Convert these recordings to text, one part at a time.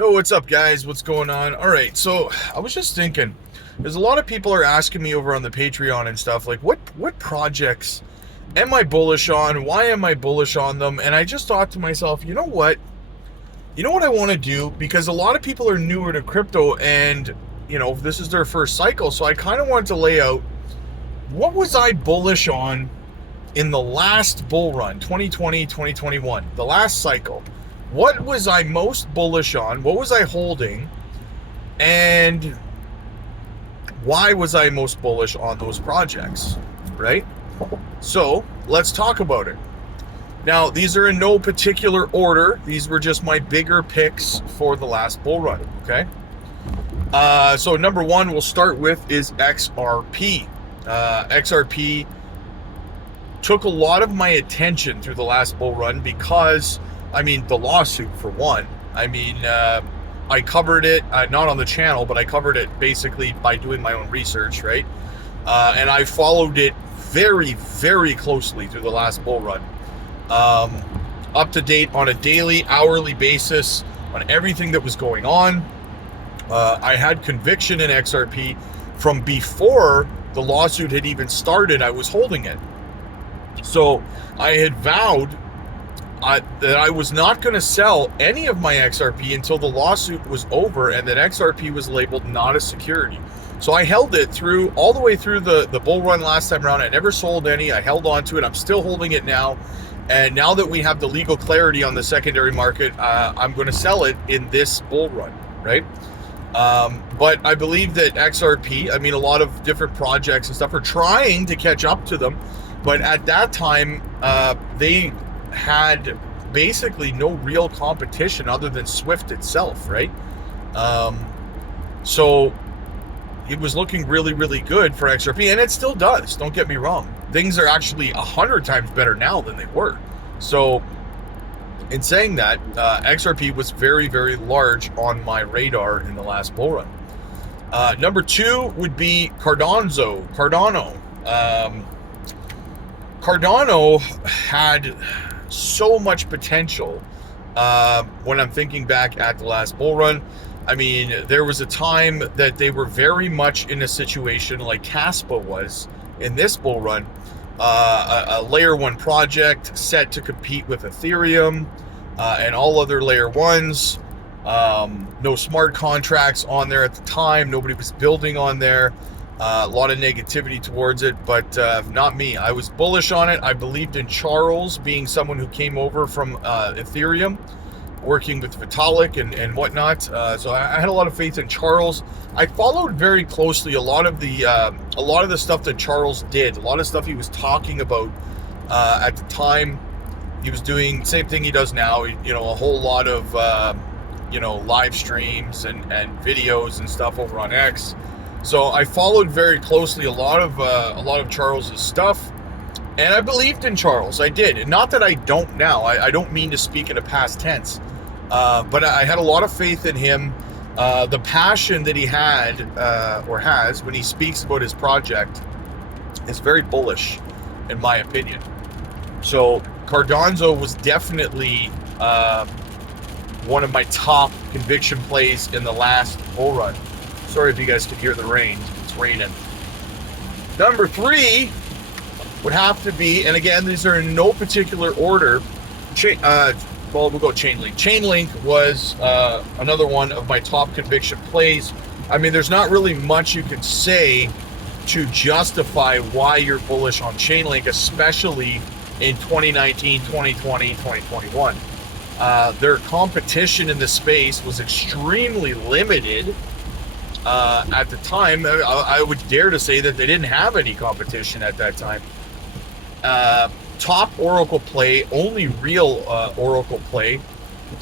Yo, what's up, guys? What's going on? All right, so I was just thinking, there's a lot of people are asking me over on the Patreon and stuff, like what projects am I bullish on? Why am I bullish on them? And I just thought to myself, you know what? You know what I want to do? Because a lot of people are newer to crypto and, this is their first cycle. So I kind of wanted to lay out what was I bullish on in the last bull run, 2020, 2021, the last cycle. What was I most bullish on? What was I holding? And why was I most bullish on those projects, right? So let's talk about it. Now, these are in no particular order. These were just my bigger picks for the last bull run, okay? So number one we'll start with is XRP. XRP took a lot of my attention through the last bull run because the lawsuit for one. I covered it, not on the channel, but I covered it basically by doing my own research, right? And I followed it very, very closely through the last bull run. Up to date on a daily, hourly basis on everything that was going on. I had conviction in XRP from before the lawsuit had even started. I was holding it. So I had vowed that I was not going to sell any of my XRP until the lawsuit was over and that XRP was labeled not a security. So I held it all the way through the bull run last time around. I never sold any. I held on to it. I'm still holding it now. And now that we have the legal clarity on the secondary market, I'm going to sell it in this bull run, right? But I believe that XRP, a lot of different projects and stuff are trying to catch up to them. But at that time, they had basically no real competition other than Swift itself, right? So it was looking really, really good for XRP, and it still does. Don't get me wrong. Things are actually 100 times better now than they were. So in saying that, XRP was very, very large on my radar in the last bull run. Number two would be Cardano. Cardano had so much potential when I'm thinking back at the last bull run. There was a time that they were very much in a situation like Caspa was in this bull run, a layer one project set to compete with Ethereum and all other layer ones. No smart contracts on there at the time. Nobody was building on there. A lot of negativity towards it, but not me. I was bullish on it. I believed in Charles being someone who came over from Ethereum, working with Vitalik and whatnot. So I had a lot of faith in Charles. I followed very closely a lot of the stuff that Charles did, a lot of stuff he was talking about at the time. He was doing the same thing he does now. A whole lot of live streams and videos and stuff over on X. So I followed very closely a lot of Charles's stuff, and I believed in Charles. I did, and not that I don't now. I don't mean to speak in a past tense, but I had a lot of faith in him. The passion that he had or has when he speaks about his project is very bullish, in my opinion. So Cardano was definitely one of my top conviction plays in the last bull run. Sorry if you guys could hear the rain. It's raining. Number three would have to be, and again, these are in no particular order. We'll go Chainlink. Chainlink was another one of my top conviction plays. There's not really much you can say to justify why you're bullish on Chainlink, especially in 2019, 2020, 2021. Their competition in the space was extremely limited. At the time, I would dare to say that they didn't have any competition at that time. Top Oracle play, only real Oracle play,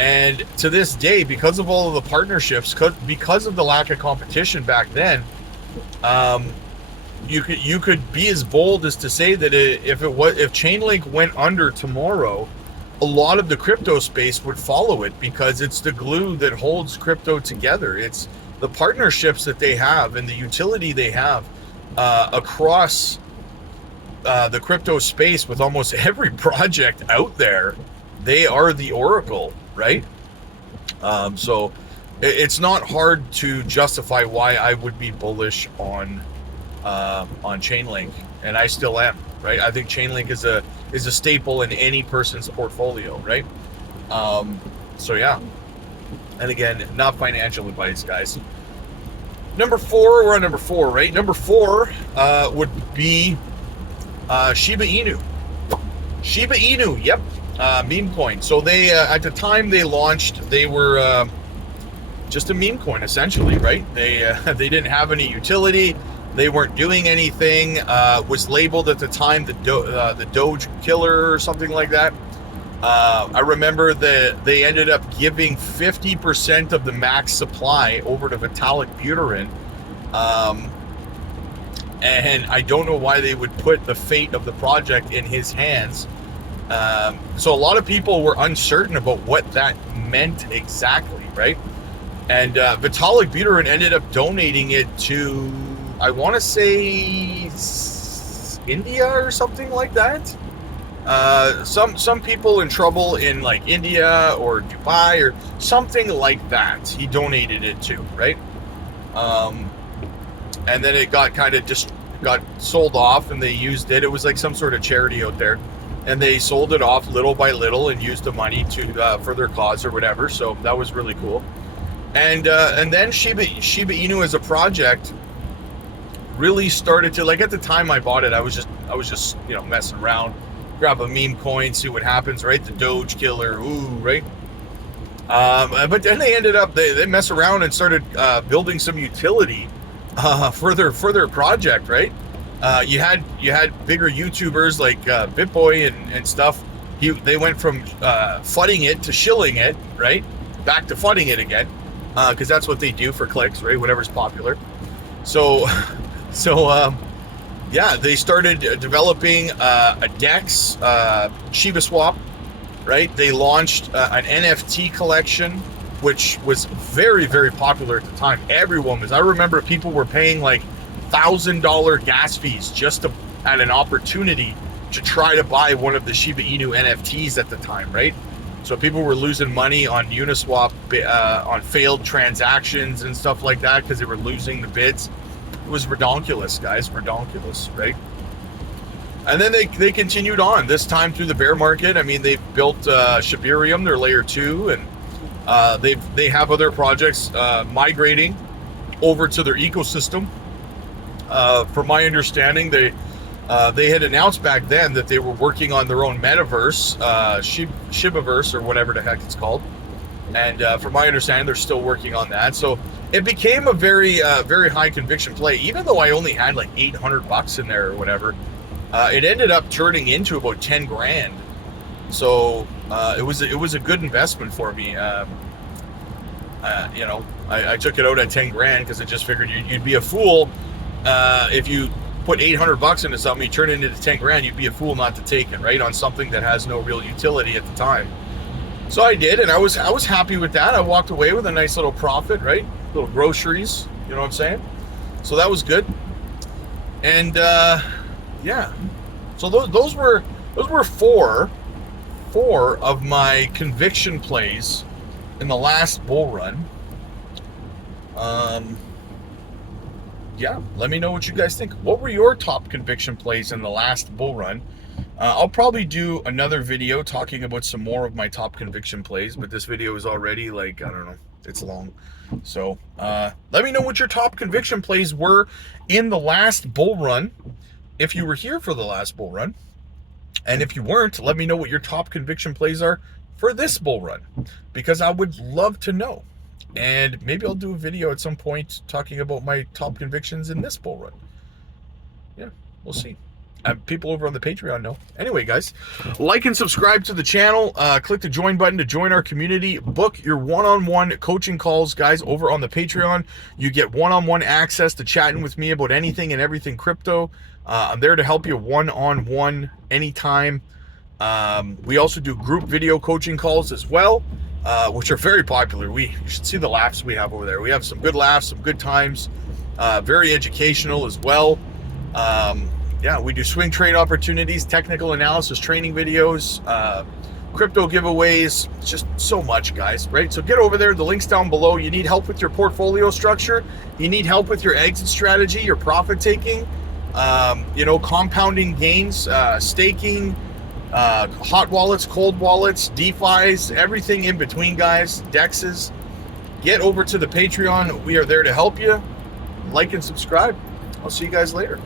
and to this day, because of all of the partnerships, because of the lack of competition back then, you could be as bold as to say that if Chainlink went under tomorrow, a lot of the crypto space would follow it because it's the glue that holds crypto together. It's the partnerships that they have and the utility they have across the crypto space with almost every project out there. They are the Oracle, right? So it's not hard to justify why I would be bullish on Chainlink, and I still am, right? I think Chainlink is a staple in any person's portfolio, right? So yeah, and again, not financial advice, guys. Number 4, we're on number 4, right? Number 4 would be Shiba Inu. Shiba Inu, yep, meme coin. So they at the time they launched, they were just a meme coin essentially, right? They they didn't have any utility. They weren't doing anything. Was labeled at the time the Doge killer or something like that. I remember that they ended up giving 50% of the max supply over to Vitalik Buterin. And I don't know why they would put the fate of the project in his hands. So a lot of people were uncertain about what that meant exactly, right? And Vitalik Buterin ended up donating it to, I want to say, India or something like that. Some people in trouble in like India or Dubai or something like that. He donated it to, right? And then it got kind of just got sold off, and they used it. It was like some sort of charity out there, and they sold it off little by little and used the money to for their cause or whatever. So that was really cool. And then Shiba Inu as a project really started to, like, at the time I bought it, I was just messing around, grab a meme coin, see what happens, right? The Doge killer, ooh, right? But then they ended up they mess around and started building some utility for their project, right? You had bigger YouTubers like BitBoy and stuff. They went from fudding it to shilling it, right? Back to fudding it again, because that's what they do for clicks, right? Whatever's popular. So yeah, they started developing a DEX, Shiba Swap, right? They launched an NFT collection, which was very, very popular at the time. Everyone was. I remember people were paying like $1,000 gas fees just to at an opportunity to try to buy one of the Shiba Inu NFTs at the time, right? So people were losing money on Uniswap, on failed transactions and stuff like that because they were losing the bids. It was redonkulous, guys, redonkulous, right? And then they continued on, this time through the bear market. I mean, they've built Shibarium, their layer 2, and they have other projects migrating over to their ecosystem. From my understanding, they had announced back then that they were working on their own metaverse, Shibaverse, or whatever the heck it's called. And from my understanding, they're still working on that. So it became a very, very high conviction play. Even though I only had like $800 in there or whatever, it ended up turning into about 10 grand. So it was a good investment for me. I took it out at 10 grand because I just figured you'd be a fool if you put $800 into something, you turn it into 10 grand. You'd be a fool not to take it, right, on something that has no real utility at the time. So I did, and I was happy with that. I walked away with a nice little profit, right? Little groceries, you know what I'm saying? So that was good. And yeah, so those were four of my conviction plays in the last bull run. Yeah, let me know what you guys think. What were your top conviction plays in the last bull run? I'll probably do another video talking about some more of my top conviction plays, but this video is already, like, I don't know, it's long. So let me know what your top conviction plays were in the last bull run, if you were here for the last bull run. And if you weren't, let me know what your top conviction plays are for this bull run, because I would love to know. And maybe I'll do a video at some point talking about my top convictions in this bull run. Yeah, we'll see. People over on the Patreon know. Anyway, guys, like and subscribe to the channel. Click the join button to join our community. Book your one-on-one coaching calls, guys, over on the Patreon. You get one-on-one access to chatting with me about anything and everything crypto. I'm there to help you one-on-one anytime. We also do group video coaching calls as well, which are very popular. You should see the laughs we have over there. We have some good laughs, some good times, very educational as well. Yeah, we do swing trade opportunities, technical analysis, training videos, crypto giveaways, just so much, guys, right? So get over there. The link's down below. You need help with your portfolio structure. You need help with your exit strategy, your profit taking, compounding gains, staking, hot wallets, cold wallets, DeFis, everything in between, guys, DEXs. Get over to the Patreon. We are there to help you. Like and subscribe. I'll see you guys later.